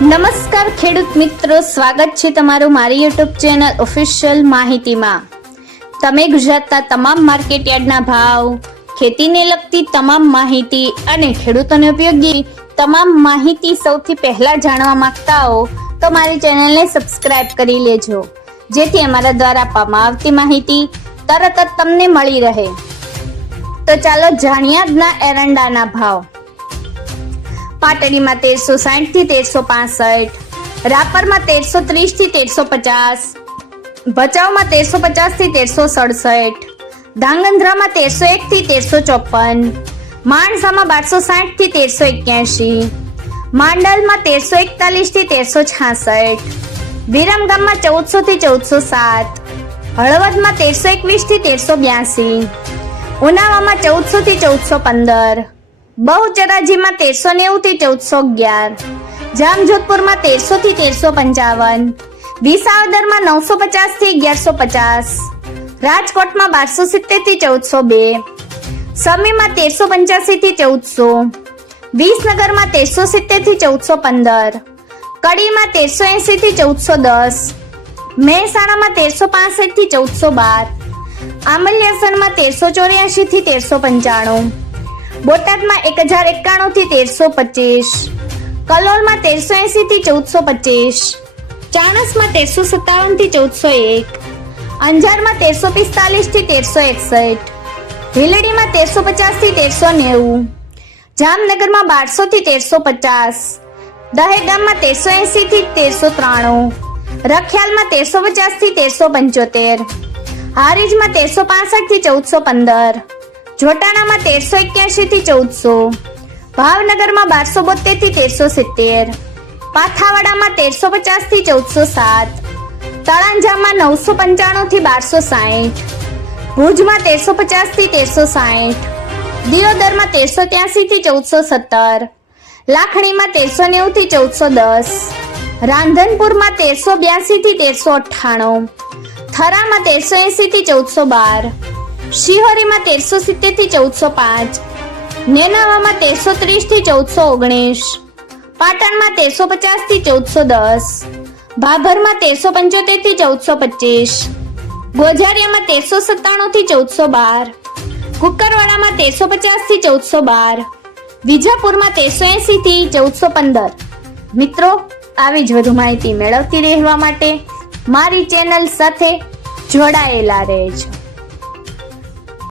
નમસ્કાર ખેડૂત મિત્રો, સ્વાગત છે તમારું મારી યુટ્યુબ ચેનલ ઓફિશિયલ માહિતીમાં। તમે ગુજરાતના તમામ માર્કેટ યાર્ડના ભાવ, ખેતીને લગતી તમામ માહિતી અને ખેડૂતોને ઉપયોગી તમામ માહિતી સૌથી પહેલા જાણવા માંગતા હો તો મારી ચેનલને સબસ્ક્રાઇબ કરી લેજો, જેથી અમારા દ્વારા આપવામાં આવતી માહિતી તરત જ તમને મળી રહે। તો ચાલો જાણીએ આજના એરંડાના ભાવ। પાટડીમાં 1360 થી 1365, રાપરમાં 1330 થી 1350, ભચાઉમાં 1350 થી 1367, ધાંગધ્રામાં 1301 થી 1354, માણસામાં 1260 થી 1381, માંડલમાં 1341 થી 1366, વિરમગામમાં 1400 થી 1407, હળવદમાં 1321 થી 1382, ઉનાવામાં 1400 થી 1415, બહુચરાજીમાં 1390 થી 1411, જામજોધપુરમાં 1300 થી 1355, વિસાવદરમાં 950 થી 1150, રાજકોટમાં 1270 થી 1402, સમીમાં 1385 થી 1400, વિસનગરમાં 1370 થી 1415, કડીમાં 1380 થી 1410, મહેસાણામાં 1365 થી 1412, આમલિયાસરમાં 1384 થી 1395, બોટાદમાં 1091 થી 1325, કલોલમાં 1380 થી 1425, ચાણસમાં 1357 થી 1401, અંજારમાં 1345 થી 1361, ભીલડીમાં 1350 થી 1390, જામનગરમાં 1200 થી 1350, દહેગામમાં 1380 થી 1393, રખિયાલમાં 1350 થી 1375, હારીજમાં 1365 થી 1415, જોટાણામાં 1381 થી 1400, ભાવનગરમાં 1272 થી 1370, પાથાવાડામાં 1350 થી 1407, તળાંજામાં 995 થી 1260, ભુજમાં 1350 થી 1360, દિયોદરમાં 1383 થી 1417, લાખણીમાં 1390 થી 1410, રાંધનપુરમાં 1382 થી 1398, થરામાં 1380 થી 1412, શિહોરીમાં 1370 થી 1405, નેનાવામાં 1330 થી 1419, પાટણમાં 1350 થી 1410, ભાભરમાં 1375 થી 1425, ગોઝારિયામાં 1397 થી 1412, કુકરવાડામાં 1350 થી 1412, વિજાપુરમાં 1380 થી 1415। મિત્રો, આવી જ વધુ માહિતી મેળવતી રહેવા માટે મારી ચેનલ સાથે જોડાયેલા રહેજો।